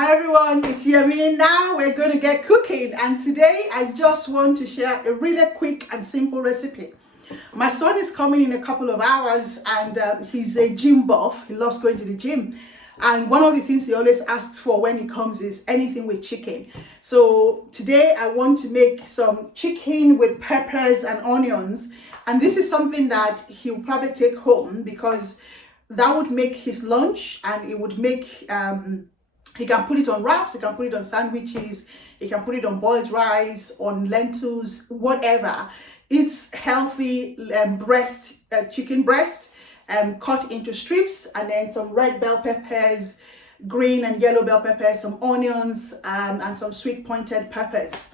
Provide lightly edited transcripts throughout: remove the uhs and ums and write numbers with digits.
Hi everyone, it's Yemi. Now we're going to get cooking, and today I just want to share a really quick and simple recipe. My son is coming in a couple of hours, and he's a gym buff. He loves going to the gym, and one of the things he always asks for when he comes is anything with chicken. So today I want to make some chicken with peppers and onions, and this is something that he'll probably take home because that would make his lunch, and it would make he can put it on wraps, he can put it on sandwiches, he can put it on boiled rice, on lentils, whatever. It's healthy chicken breast, cut into strips, and then some red bell peppers, green and yellow bell peppers, some onions, and some sweet pointed peppers.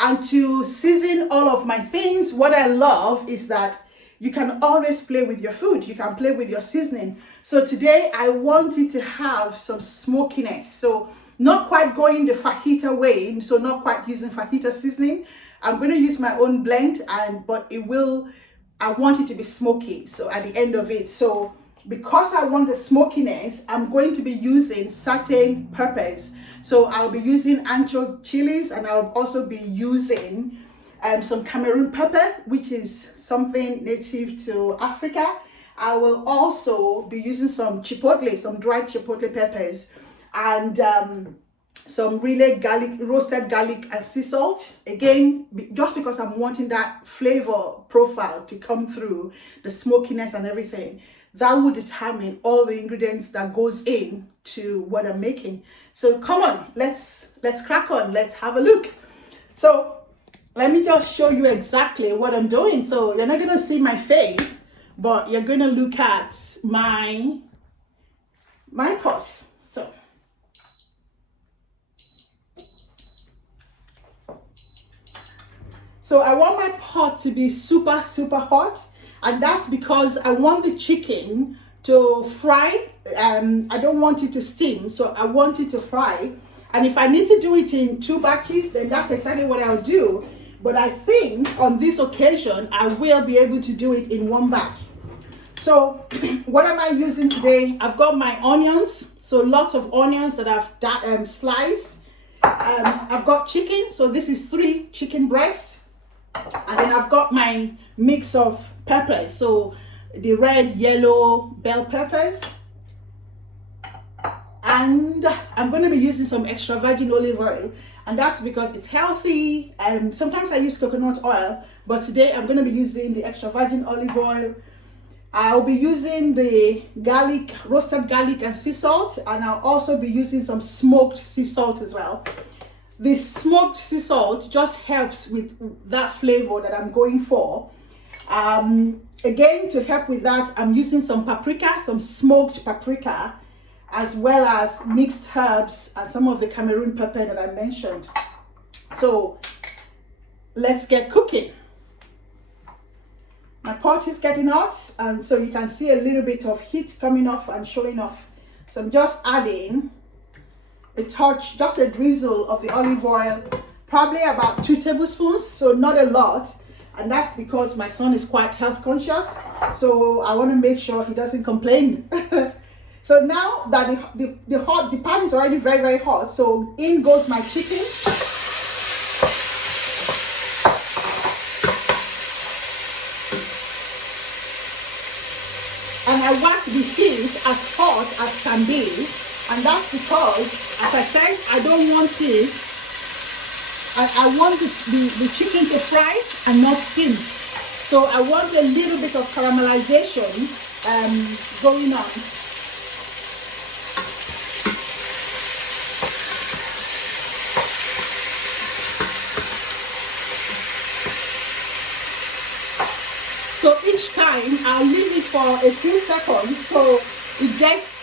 And to season all of my things, what I love is that you can always play with your food. You can play with your seasoning. So today I wanted to have some smokiness. So not quite going the fajita way, so not quite using fajita seasoning. I'm going to use my own blend, but I want it to be smoky. So at the end of it, so because I want the smokiness, I'm going to be using certain peppers. So I'll be using ancho chilies, and I'll also be using some Cameroon pepper, which is something native to Africa. I will also be using some chipotle, some dried chipotle peppers, and some really roasted garlic and sea salt. Again, just because I'm wanting that flavor profile to come through, the smokiness and everything, that will determine all the ingredients that goes in to what I'm making. So come on, let's crack on. Let's have a look. So let me just show you exactly what I'm doing. So you're not going to see my face, but you're going to look at my pot. So I want my pot to be super, super hot. And that's because I want the chicken to fry. I don't want it to steam, so I want it to fry. And if I need to do it in 2 batches, then that's exactly what I'll do. But I think on this occasion, I will be able to do it in 1 batch. So what am I using today? I've got my onions, so lots of onions that I've sliced. I've got chicken, so this is 3 chicken breasts. And then I've got my mix of peppers, so the red, yellow bell peppers. And I'm going to be using some extra virgin olive oil, and that's because it's healthy. Sometimes I use coconut oil, but today I'm going to be using the extra virgin olive oil. I'll be using the roasted garlic and sea salt, and I'll also be using some smoked sea salt as well. The smoked sea salt just helps with that flavor that I'm going for. Again, to help with that, I'm using some paprika, some smoked paprika, as well as mixed herbs and some of the Cameroon pepper that I mentioned. So let's get cooking. My pot is getting hot, and so you can see a little bit of heat coming off and showing off. So I'm just adding a touch, just a drizzle of the olive oil, probably about 2 tablespoons, so not a lot. And that's because my son is quite health conscious, so I want to make sure he doesn't complain. So now that the pan is already very, very hot, so in goes my chicken. And I want the heat as hot as can be. And that's because, as I said, I don't want it, I want the chicken to fry and not steam. So I want a little bit of caramelization going on. So each time I'll leave it for a few seconds so it gets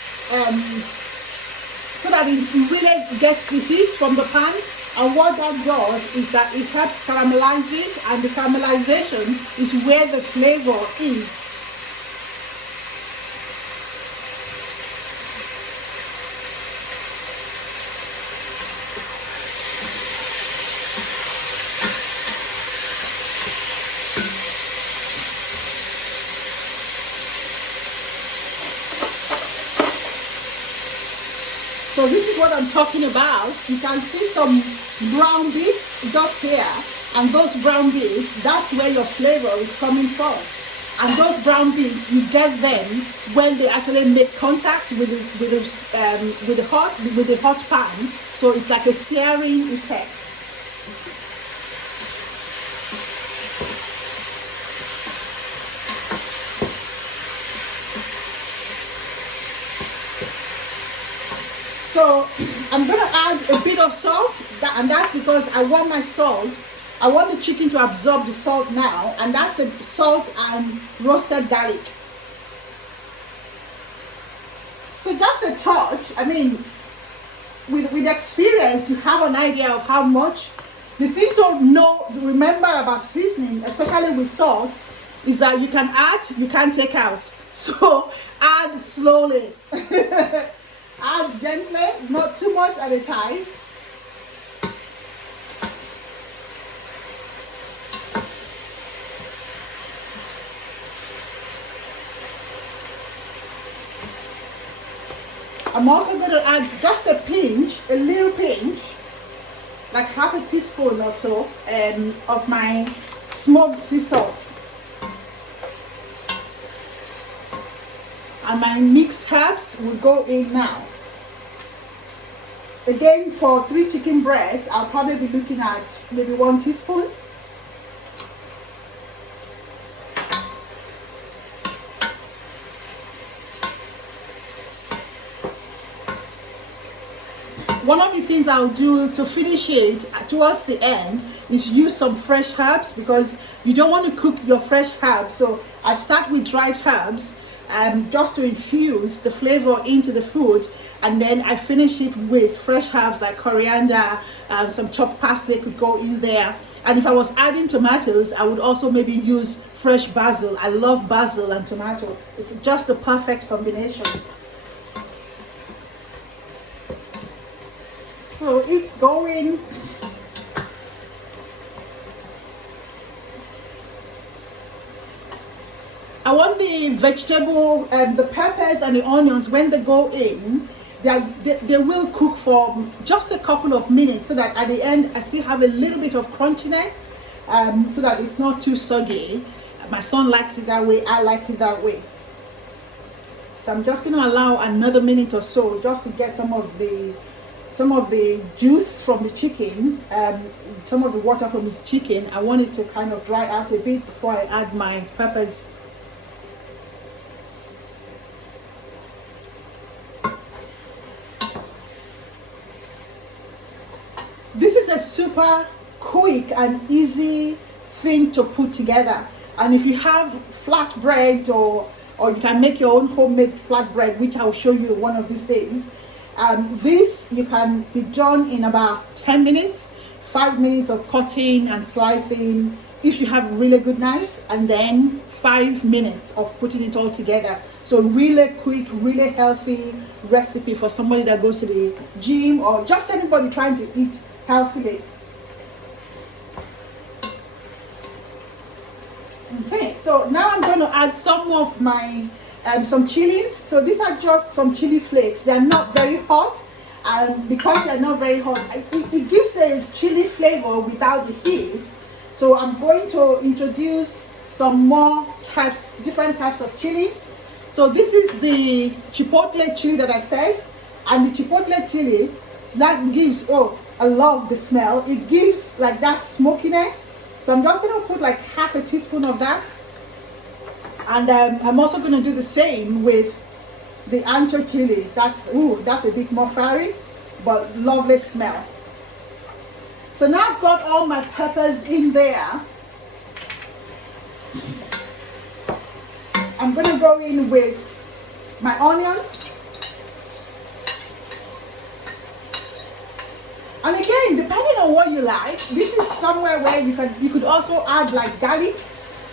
so that it really gets the heat from the pan. And what that does is that it helps caramelize it, and the caramelization is where the flavor is. So this is what I'm talking about. You can see some brown bits just here, and those brown bits, that's where your flavor is coming from. And those brown bits, you get them when they actually make contact with the hot pan. So it's like a searing effect. So I'm going to add a bit of salt, and that's because I want the chicken to absorb the salt now, and that's a salt and roasted garlic. So just a touch. I mean, with experience, you have an idea of how much. The thing to remember about seasoning, especially with salt, is that you can add, you can't take out. So add slowly. Add gently, not too much at a time. I'm also going to add just a pinch, a little pinch, like half a teaspoon or so of my smoked sea salt. And my mixed herbs will go in now. Again, for 3 chicken breasts, I'll probably be looking at maybe 1 teaspoon. One of the things I'll do to finish it towards the end is use some fresh herbs, because you don't want to cook your fresh herbs. So I start with dried herbs just to infuse the flavor into the food, and then I finish it with fresh herbs like coriander, some chopped parsley could go in there. And if I was adding tomatoes, I would also maybe use fresh basil. I love basil and tomato. It's just the perfect combination. So it's going. I want the vegetable, the peppers and the onions, when they go in, they will cook for just a couple of minutes, so that at the end I still have a little bit of crunchiness, so that it's not too soggy. My son likes it that way, I like it that way. So I'm just going to allow another minute or so just to get some of the juice from the chicken, some of the water from the chicken. I want it to kind of dry out a bit before I add my peppers. This is a super quick and easy thing to put together. And if you have flatbread, or you can make your own homemade flatbread, which I'll show you one of these days. This you can be done in about 10 minutes, 5 minutes of cutting and slicing if you have really good knives, and then 5 minutes of putting it all together. So really quick, really healthy recipe for somebody that goes to the gym, or just anybody trying to eat healthily. Okay, so now I'm going to add some of my some chilies. So these are just some chili flakes. They are not very hot, and because they are not very hot, it gives a chili flavor without the heat. So I'm going to introduce some more different types of chili. So this is the chipotle chili that I said, and the chipotle chili that gives, oh, I love the smell. It gives like that smokiness. So I'm just going to put like half a teaspoon of that. And I'm also going to do the same with the ancho chilies. That's a bit more fiery, but lovely smell. So now I've got all my peppers in there. I'm going to go in with my onions. And again, depending on what you like, this is somewhere where you could also add like garlic.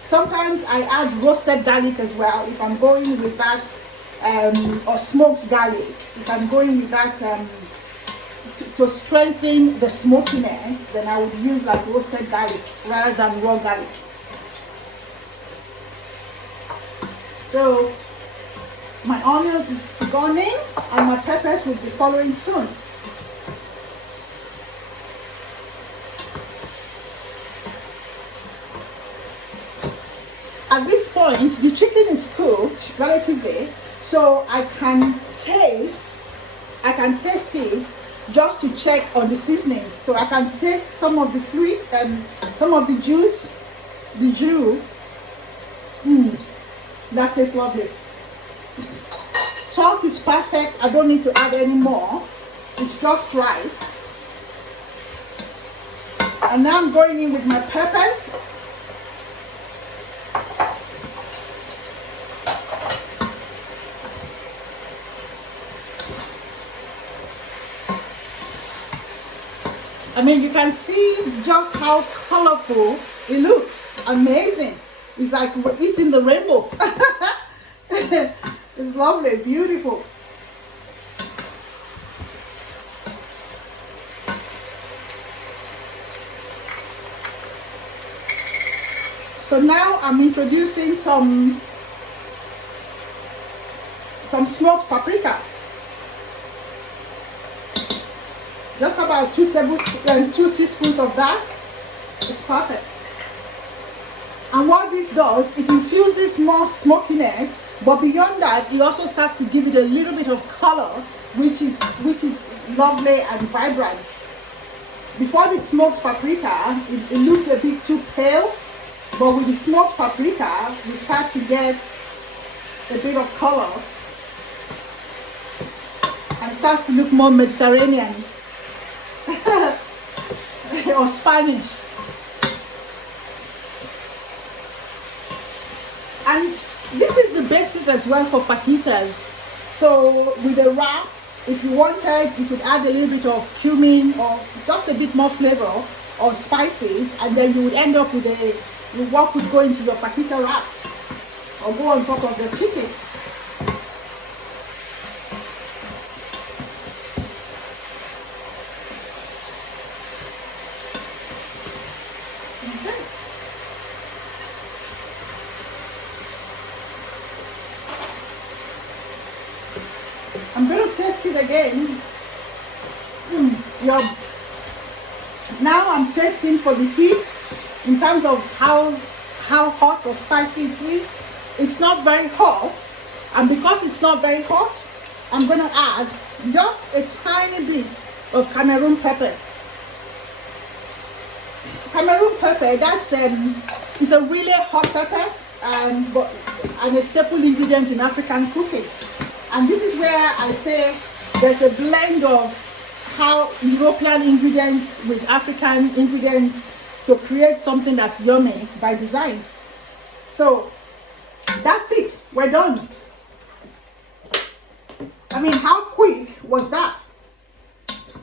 Sometimes I add roasted garlic as well if I'm going with that, or smoked garlic if I'm going with that to strengthen the smokiness. Then I would use like roasted garlic rather than raw garlic. So My onions is burning and my peppers will be following soon. At this point, the chicken is cooked relatively, so I can taste it just to check on the seasoning. So I can taste some of the fluid and some of the juice, the jus. That tastes lovely. Salt is perfect. I don't need to add any more. It's just right. And now I'm going in with my peppers. I mean, you can see just how colorful it looks. Amazing. It's like we're eating the rainbow. It's lovely, beautiful. So now I'm introducing some smoked paprika. Just about 2 teaspoons of that is perfect. And what this does, it infuses more smokiness, but beyond that, it also starts to give it a little bit of color, which is lovely and vibrant. Before the smoked paprika, it looked a bit too pale, but with the smoked paprika, we start to get a bit of color and it starts to look more Mediterranean. Or Spanish. And this is the basis as well for fajitas. So with the wrap, if you wanted, you could add a little bit of cumin or just a bit more flavor or spices, and then you would end up with what would go into your fajita wraps or go on top of the chicken. I'm going to taste it again. Yum. Now I'm tasting for the heat in terms of how hot or spicy it is. It's not very hot, and because it's not very hot, I'm going to add just a tiny bit of Cameroon pepper. Cameroon pepper, that's it's a really hot pepper and a staple ingredient in African cooking. And this is where I say there's a blend of how European ingredients with African ingredients to create something that's yummy by design. So that's it. We're done. I mean, how quick was that?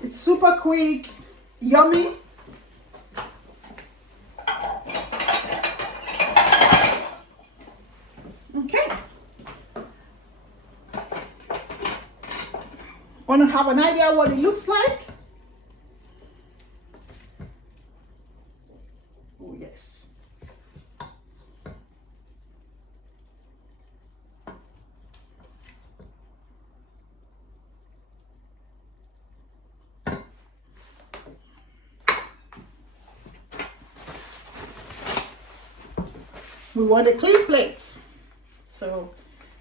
It's super quick, yummy. Okay. Want to have an idea what it looks like? Oh yes. We want a clean plate. So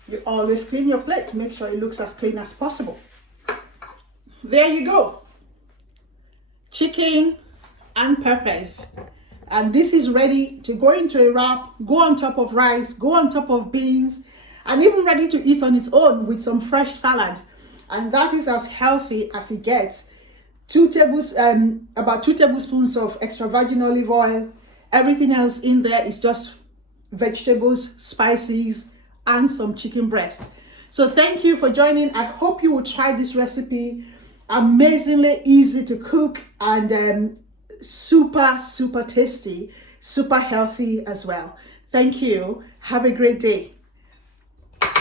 you always clean your plate to make sure it looks as clean as possible. There you go. Chicken and peppers. And this is ready to go into a wrap, go on top of rice, go on top of beans, and even ready to eat on its own with some fresh salad. And that is as healthy as it gets. About 2 tablespoons of extra virgin olive oil. Everything else in there is just vegetables, spices, and some chicken breast. So thank you for joining. I hope you will try this recipe. Amazingly easy to cook and super tasty, super healthy as well. Thank you. Have a great day.